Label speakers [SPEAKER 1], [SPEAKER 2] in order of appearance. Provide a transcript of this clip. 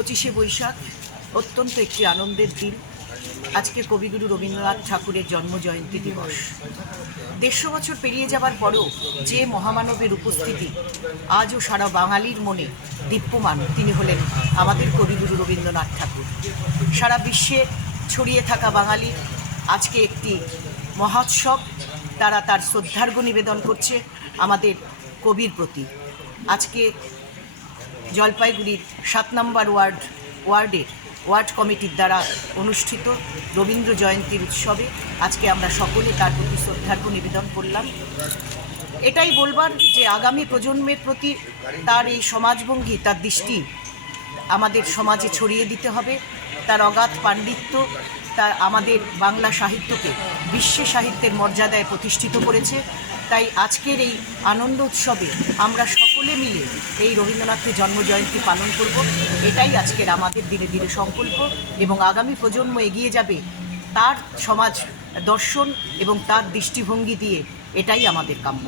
[SPEAKER 1] পঁচিশে বৈশাখ, অত্যন্ত একটি আনন্দের দিন। আজকে কবিগুরু রবীন্দ্রনাথ ঠাকুরের জন্মজয়ন্তী দিবস। দেড়শো বছর পেরিয়ে যাবার পরও যে মহামানবের উপস্থিতি, আজও সারা বাঙালির মনে দীপ্যমান, তিনি হলেন আমাদের কবিগুরু রবীন্দ্রনাথ ঠাকুর। সারা বিশ্বে ছড়িয়ে থাকা বাঙালি আজকে একটি মহোৎসব। তারা তার শ্রদ্ধার্ঘ নিবেদন করছে আমাদের কবির প্রতি। আজকে জলপাইগুড়ির সাত নম্বর ওয়ার্ড, ওয়ার্ডের ওয়ার্ড কমিটির দ্বারা অনুষ্ঠিত রবীন্দ্র জয়ন্তীর উৎসবে আজকে আমরা সকলে তার প্রতি শ্রদ্ধার্ঘ নিবেদন করলাম। এটাই বলবার যে আগামী প্রজন্মের প্রতি তার এই সমাজভঙ্গি, তার দৃষ্টি আমাদের সমাজে ছড়িয়ে দিতে হবে। তার অগাধ পাণ্ডিত্য তার আমাদের বাংলা সাহিত্যকে বিশ্বে সাহিত্যের মর্যাদায় প্রতিষ্ঠিত করেছে। তাই আজকের এই আনন্দ উৎসবে আমরা সকলে মিলে এই রবীন্দ্রনাথের জন্মজয়ন্তী পালন করব। এটাই আজকের আমাদের দিনে দিনে সংকল্প এবং আগামী প্রজন্ম এগিয়ে যাবে তার সমাজ দর্শন এবং তার দৃষ্টিভঙ্গি দিয়ে এটাই আমাদের কাম্য।